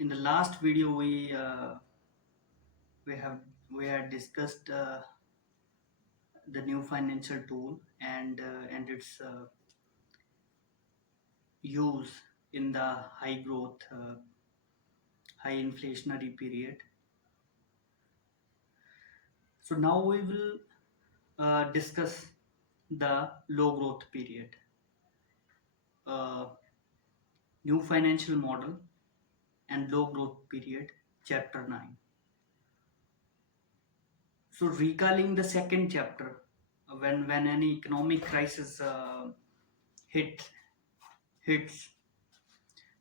In the last video, we have we had discussed the new financial tool and its use in the high growth, high inflationary period. So now we will discuss the low growth period, uh, new financial model, and low growth period, chapter 9. So recalling the second chapter, when any economic crisis hit hits,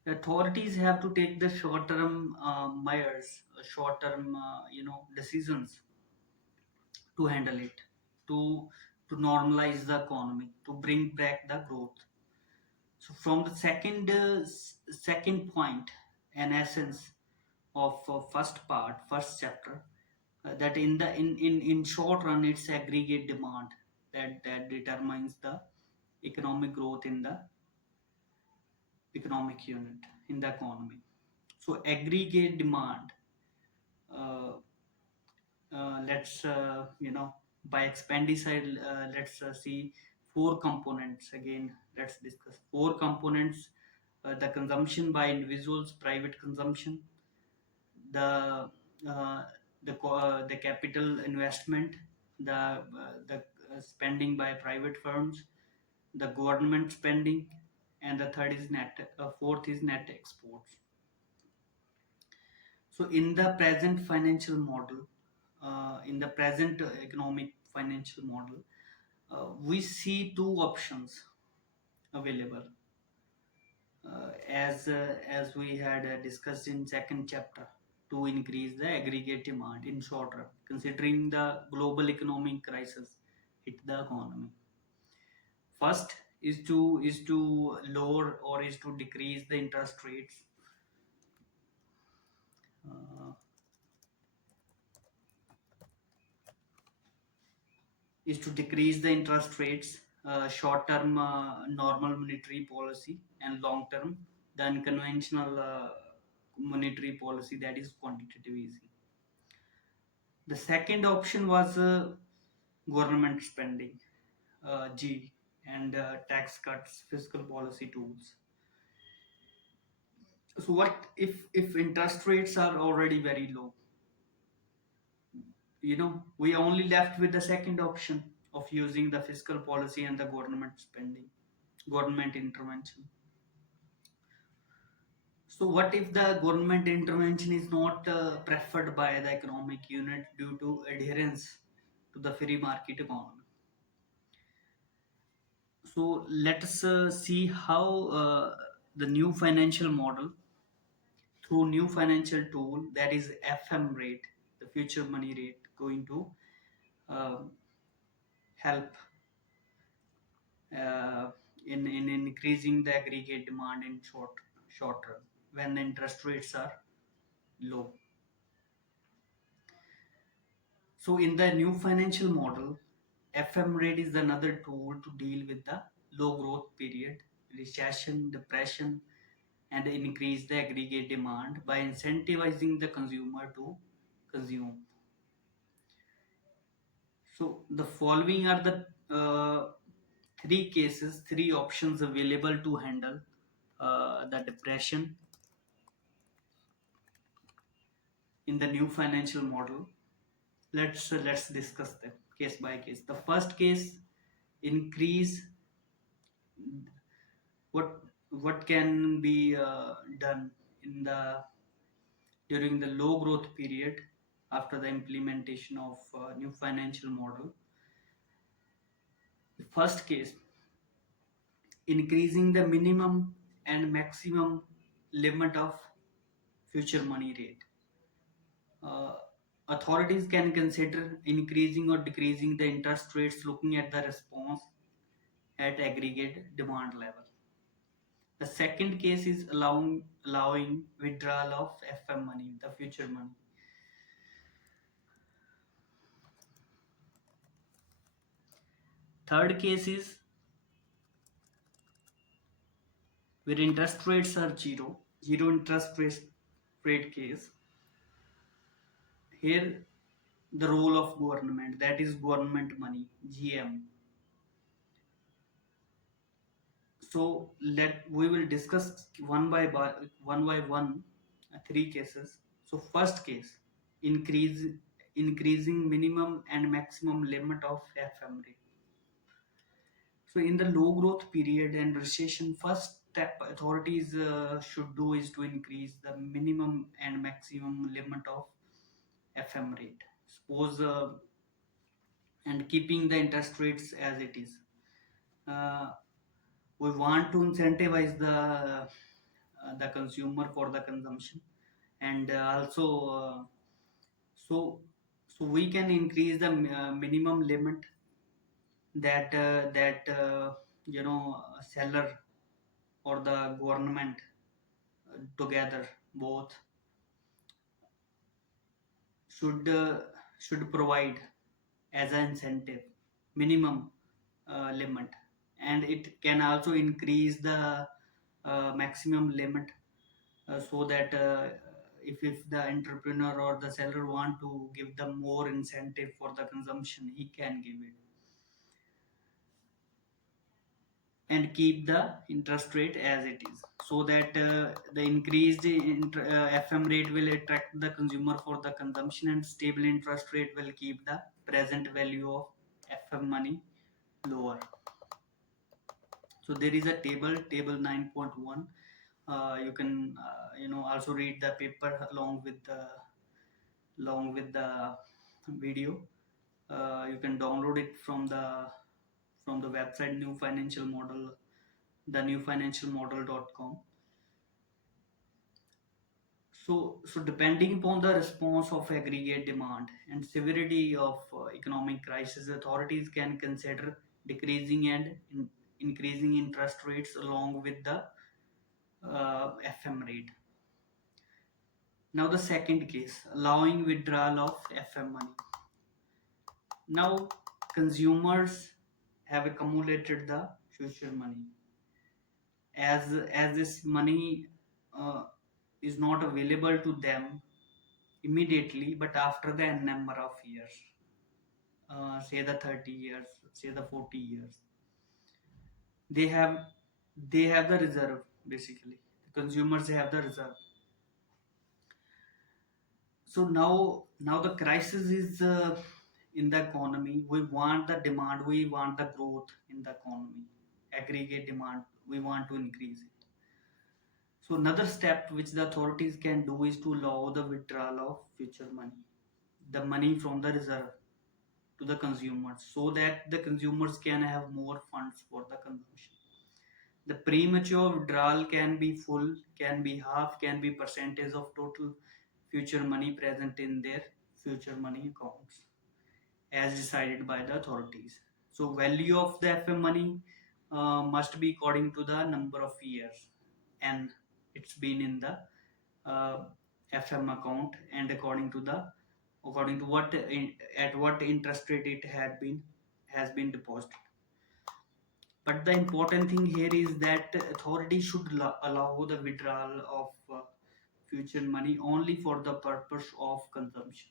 the authorities have to take the short term measures, short term decisions to handle it, to to normalize the economy, to bring back the growth. So from the second point, an essence of first chapter, that in short run, it's aggregate demand that determines the economic growth in the economic unit in the economy. So aggregate demand, uh, let's by expenditure, let's see four components. Again, let's discuss four components: the consumption by individuals, private consumption, the the capital investment, the spending by private firms, the government spending, and the third is fourth is net exports. So in the present economic financial model, we see two options available, as we had discussed in second chapter, to increase the aggregate demand in short run, considering the global economic crisis hit the economy. First is to lower or is to decrease the interest rates. Uh, is to decrease the interest rates, short term normal monetary policy, and long term the unconventional monetary policy, that is quantitative easing. The second option was government spending, G, and tax cuts, fiscal policy tools. So what if interest rates are already very low? We are only left with the second option of using the fiscal policy and the government spending, government intervention. So what if the government intervention is not preferred by the economic unit due to adherence to the free market economy? So let us see how the new financial model, through new financial tool, that is FM rate, the future money rate, going to uh, help uh, in increasing the aggregate demand in short run when the interest rates are low. So in the new financial model, FM rate is another tool to deal with the low growth period, recession, depression, and increase the aggregate demand by incentivizing the consumer to consume. So the following are the three options available to handle the depression in the new financial model. Let's discuss them case by case. The first case, increase. What can be done in the during the low growth period after the implementation of new financial model? The first case, increasing the minimum and maximum limit of future money rate. uh, Authorities can consider increasing or decreasing the interest rates looking at the response at aggregate demand level. The second case is allowing withdrawal of FM money, the future money. Third case is where interest rates are zero interest rates rate case, here the role of government, that is government money, GM. So let we will discuss one by one, three cases. So first case, increase increasing minimum and maximum limit of FM rate. So in the low growth period and recession, first step authorities should do is to increase the minimum and maximum limit of FM rate. Suppose and keeping the interest rates as it is. Uh, we want to incentivize the consumer for the consumption, and also so so we can increase the minimum limit that seller or the government together both should should provide as an incentive minimum limit, and it can also increase the maximum limit, so that if the entrepreneur or the seller want to give them more incentive for the consumption, he can give it, and keep the interest rate as it is, so that the increased FM rate will attract the consumer for the consumption, and stable interest rate will keep the present value of FM money lower. So there is a table 9.1. You can also read the paper along with the video. You can download it from the website new financial model, the newfinancialmodel.com. So depending upon the response of aggregate demand and severity of economic crisis, authorities can consider decreasing and increasing interest rates along with the FM rate. Now the second case, allowing withdrawal of FM money. Now consumers have accumulated the future money. As this money uh, is not available to them immediately, but after the n number of years, say the 30 years, say the 40 years, they have they have the reserve. Basically the consumers have the reserve. So now the crisis is in the economy. We want the demand, we want the growth in the economy, aggregate demand, we want to increase it. So another step which the authorities can do is to allow the withdrawal of future money, the money from the reserve, to the consumers, so that the consumers can have more funds for the consumption. The premature withdrawal can be full, can be half, can be percentage of total future money present in their future money accounts as decided by the authorities. So value of the FM money must be according to the number of years and it's been in the uh, FM account, and according to at what interest rate it had been has been deposited. But the important thing here is that authority should allow the withdrawal of future money only for the purpose of consumption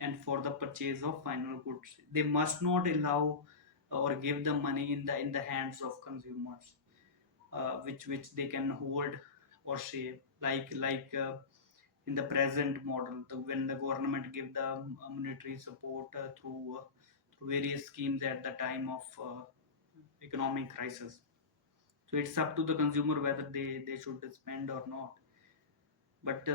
and for the purchase of final goods. They must not allow or give the money in the hands of consumers, which they can hold or save, in the present model, when the government give the monetary support through various schemes at the time of economic crisis. So it's up to the consumer whether they should spend or not. But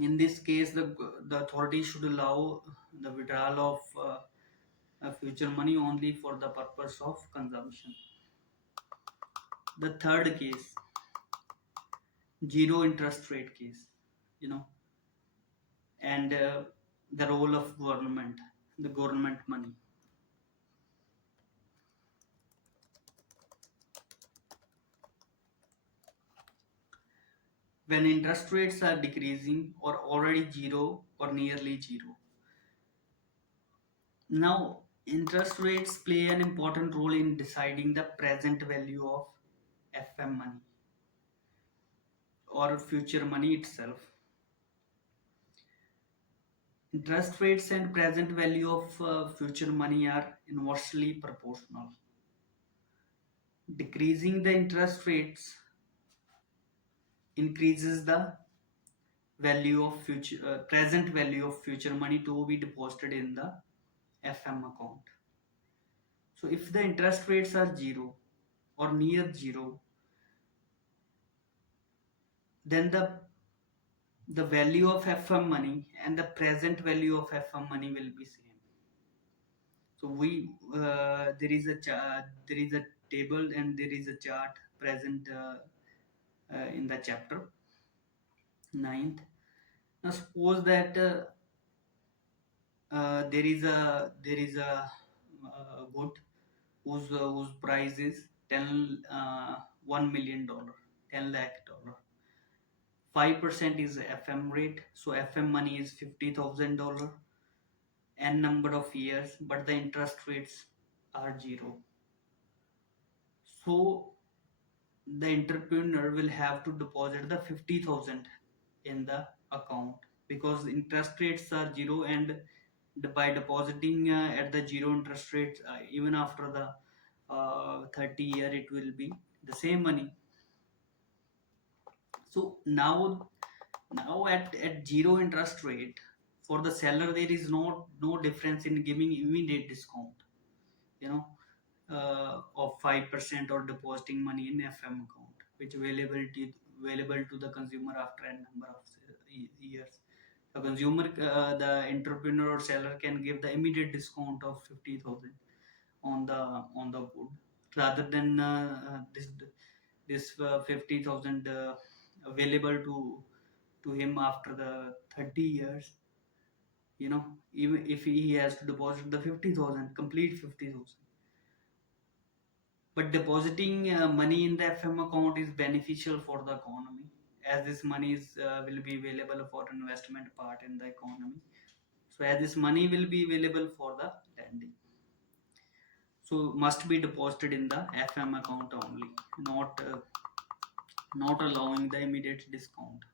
in this case, the authority should allow the withdrawal of future money only for the purpose of consumption. The third case, zero interest rate case, you know, and the role of government, the government money. When interest rates are decreasing or already zero or nearly zero. Now, interest rates play an important role in deciding the present value of FM money or future money itself. Interest rates and present value of future money are inversely proportional. Decreasing the interest rates increases the value of future present value of future money to be deposited in the FM account. So if the interest rates are zero or near zero, then the value of FM money and the present value of FM money will be same. So we there is a table and there is a chart present in the chapter ninth. Now suppose that there is a good whose price is 10 $1 million, 10 lakh dollar. 5% is FM rate, so FM money is $50,000 n number of years, but the interest rates are zero. So the entrepreneur will have to deposit the 50,000 in the account because interest rates are zero, and by depositing at the zero interest rates, even after the 30 year, it will be the same money. So now at zero interest rate, for the seller there is no difference in giving immediate discount, you know, of 5% or depositing money in FM account, which available to the consumer after a number of years. The consumer, the entrepreneur or seller can give the immediate discount of 50,000 on the good, rather than this 50,000 available to him after the 30 years. You know, even if he has to deposit the 50,000, complete 50,000. But depositing money in the FM account is beneficial for the economy, as this money will be available for investment part in the economy. So as this money will be available for the lending, so must be deposited in the FM account only, not allowing the immediate discount.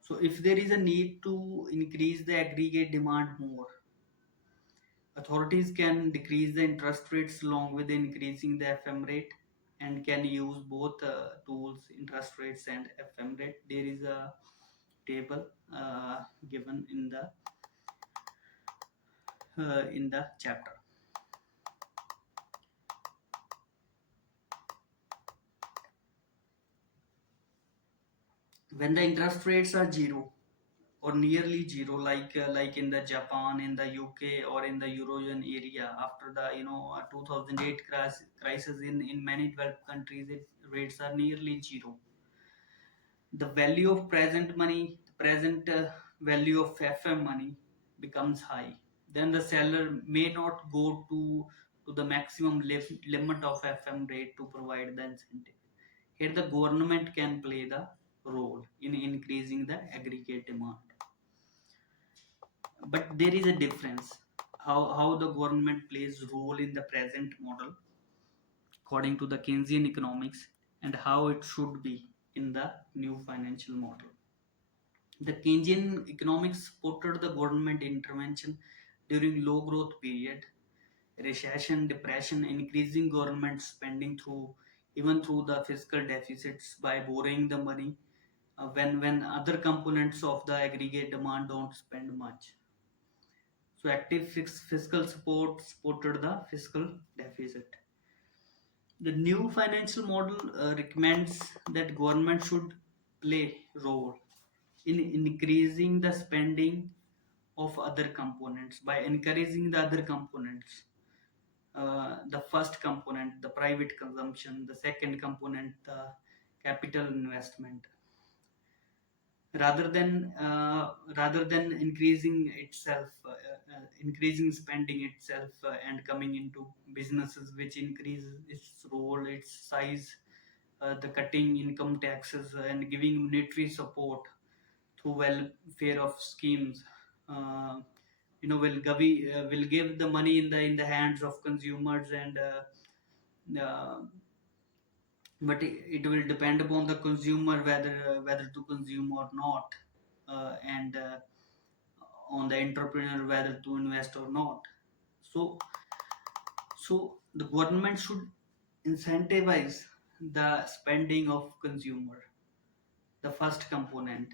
So if there is a need to increase the aggregate demand more, authorities can decrease the interest rates along with increasing the FM rate, and can use both tools, interest rates and FM rate. There is a table given in the chapter. When the interest rates are zero or nearly zero, like in the Japan, in the UK, or in the Eurozone area, after the 2008 crisis, in many developed countries, rates are nearly zero. The value of present money, present value of FM money becomes high. Then the seller may not go to the maximum limit of FM rate to provide the incentive. Here the government can play the role in increasing the aggregate demand. But there is a difference how the government plays role in the present model according to the Keynesian economics, and how it should be in the new financial model. The Keynesian economics supported the government intervention during low growth period, recession, depression, increasing government spending through the fiscal deficits by borrowing the money when other components of the aggregate demand don't spend much. So active fiscal support supported the fiscal deficit. The new financial model recommends that government should play role in increasing the spending of other components by encouraging the other components. The first component, the private consumption; the second component, the capital investment, rather than increasing spending itself, and coming into businesses which increase its role, its size, the cutting income taxes, and giving monetary support through welfare of schemes. Will give the money in the hands of consumers, and but it will depend upon the consumer whether to consume or not. And on the entrepreneur whether to invest or not. So so the government should incentivize the spending of consumer, the first component,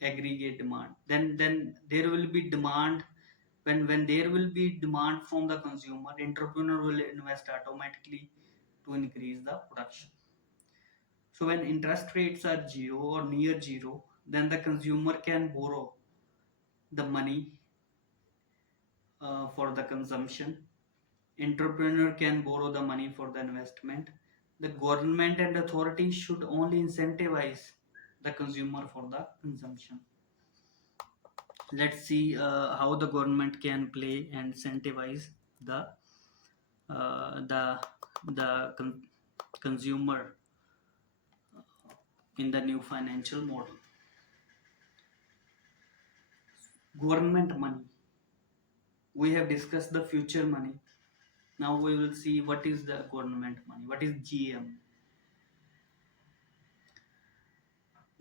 aggregate demand. Then there will be demand. When there will be demand from the consumer, entrepreneur will invest automatically to increase the production. So when interest rates are zero or near zero, then the consumer can borrow the money for the consumption. Entrepreneur can borrow the money for the investment. The government and authorities should only incentivize the consumer for the consumption. Let's see how the government can play and incentivize the uh, the the consumer in the new financial model. Government money. We have discussed the future money. Now we will see what is the government money. What is GM?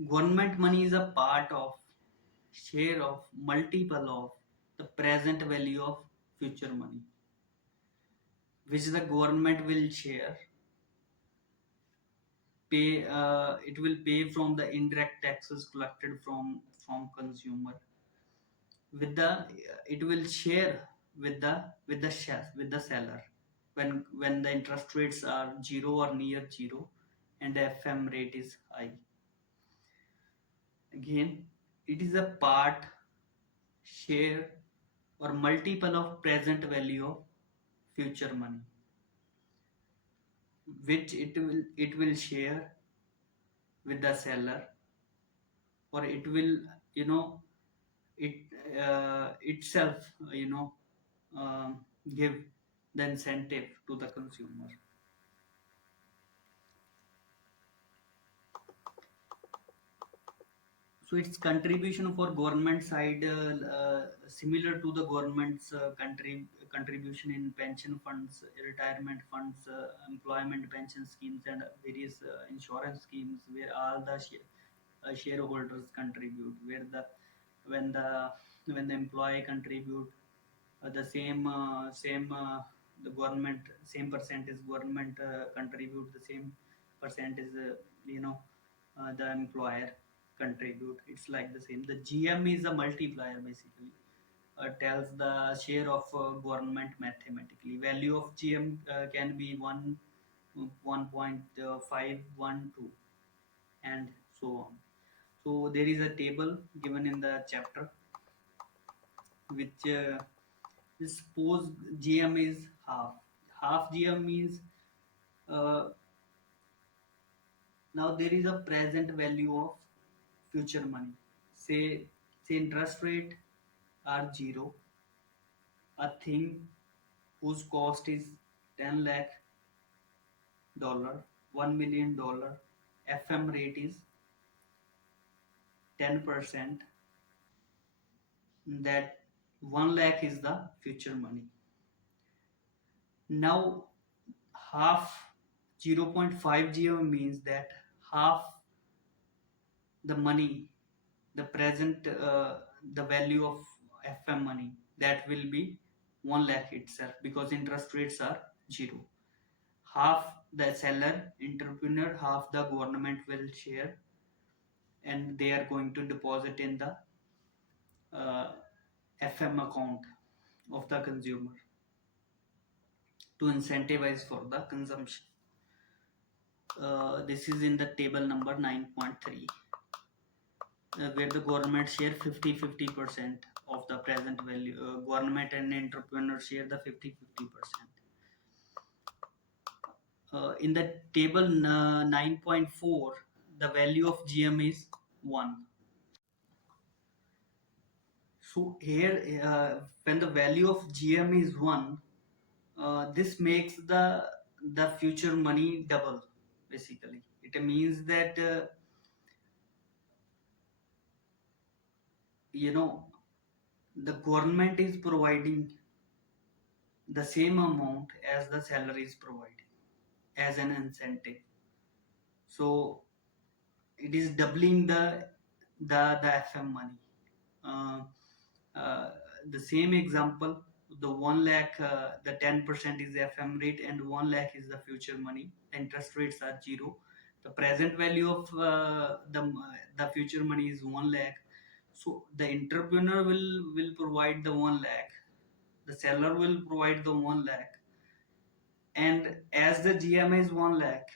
Government money is a part of, share of, multiple of the present value of future money, which the government will share, pay. It will pay from the indirect taxes collected from consumer. With the it will share with the seller when the interest rates are zero or near zero, and the FM rate is high. Again, it is a part, share, or multiple of present value of future money, which it will share with the seller, or it will, you know it itself, um, give the incentive to the consumer. So its contribution for government side, similar to the government's contribution in pension funds, retirement funds, employment pension schemes, and various insurance schemes, where all the shareholders contribute. Where the when the when the employee contribute, the same the government, same percentage government contribute, the same percentage, the employer contribute. It's like the same. The GM is a multiplier, basically. Tells the share of government mathematically. Value of GM can be 1.512, and so on. So there is a table given in the chapter, which suppose GM is half. Half GM means, uh, now there is a present value of future money. Say interest rate are zero. A thing whose cost is 10 lakh dollar, $1 million. FM rate is 10%. That 1 lakh is the future money. Now half 0.5 GM means that half the money, the present, the value of FM money, that will be 1 lakh itself, because interest rates are zero. Half the seller, entrepreneur, half the government will share, and they are going to deposit in the uh, FM account of the consumer to incentivize for the consumption. This is in the table number 9.3, where the government share 50-50% of the present value. Government and entrepreneur share the 50-50%. In the table 9.4, the value of GM is 1. So here, when the value of GM is 1, this makes the future money double, basically. It means that, you know the government is providing the same amount as the salary is providing as an incentive. So it is doubling the FM money. Uh, uh, the same example, the 1 lakh, the 10% is FM rate and 1 lakh is the future money. Interest rates are zero. The present value of the future money is 1 lakh. So the entrepreneur will provide the 1 lakh. The seller will provide the 1 lakh. And as the GMI is 1 lakh,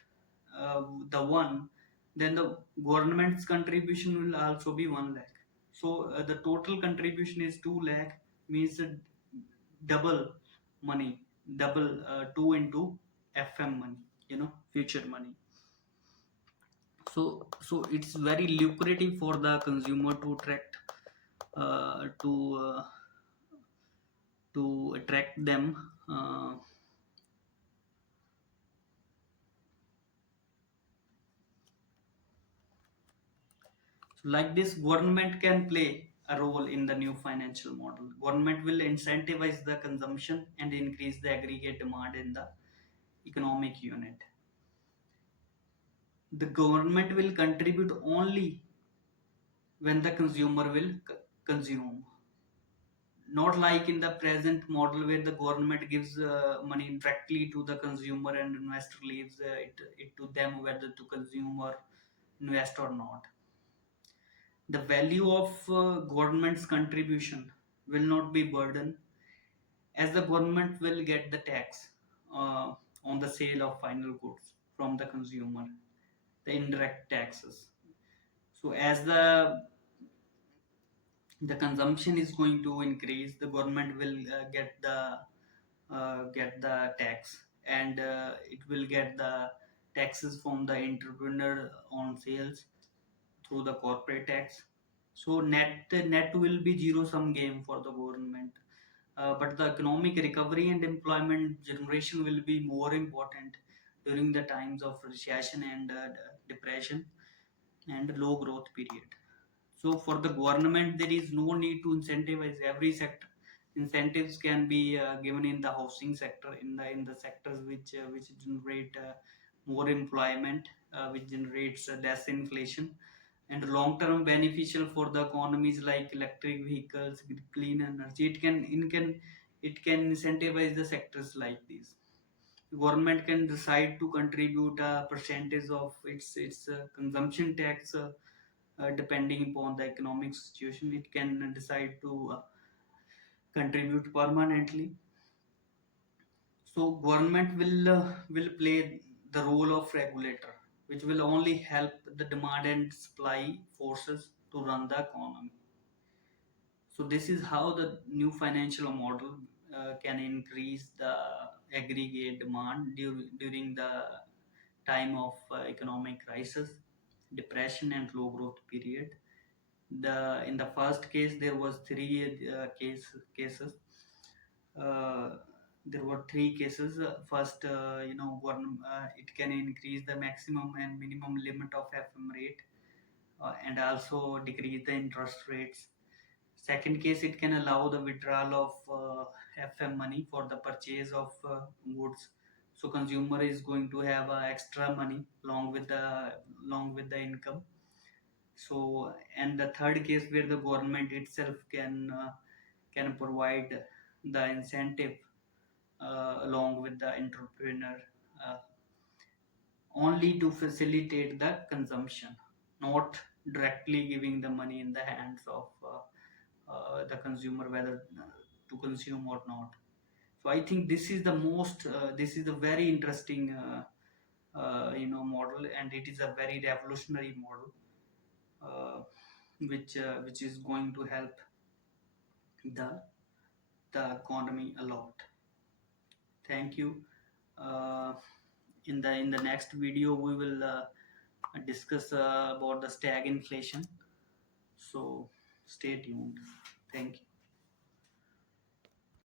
the one, then the government's contribution will also be 1 lakh. So the total contribution is 2 lakh, means double money, double 2 into FM money, future money. So it's very lucrative for the consumer to attract uh, to uh, to attract them. So like this, government can play a role in the new financial model. Government will incentivize the consumption and increase the aggregate demand in the economic unit. The government will contribute only when the consumer will consume. Not like in the present model where the government gives money directly to the consumer and investor leaves it to them whether to consume or invest or not. The value of government's contribution will not be burden, as the government will get the tax uh, on the sale of final goods from the consumer, the indirect taxes. So as the consumption is going to increase, the government will get the tax, and it will get the taxes from the entrepreneur on sales through the corporate tax. So net will be zero sum game for the government. But the economic recovery and employment generation will be more important during the times of recession and depression and low growth period. So for the government, there is no need to incentivize every sector. Incentives can be given in the housing sector, in the sectors which generate more employment, which generates less inflation, and long term beneficial for the economies like electric vehicles, clean energy. It can incentivize the sectors like these. Government can decide to contribute a percentage of its consumption tax, depending upon the economic situation. It can decide to contribute permanently. So government will play the role of regulator, which will only help the demand and supply forces to run the economy. So this is how the new financial model can increase the aggregate demand during the time of economic crisis, depression, and low growth period. In the first case there was three cases. uh, there were three cases. First, it can increase the maximum and minimum limit of FM rate, and also decrease the interest rates. Second case, it can allow the withdrawal of FM money for the purchase of goods. So consumer is going to have extra money along with the income. So, and the third case where the government itself can provide the incentive along with the entrepreneur, uh, only to facilitate the consumption, not directly giving the money in the hands of the consumer whether to consume or not. So I think this is a very interesting model, and it is a very revolutionary model, uh, which is going to help the the economy a lot. Thank you. uh, in the next video we will discuss about the stag inflation. So stay tuned. Thank you.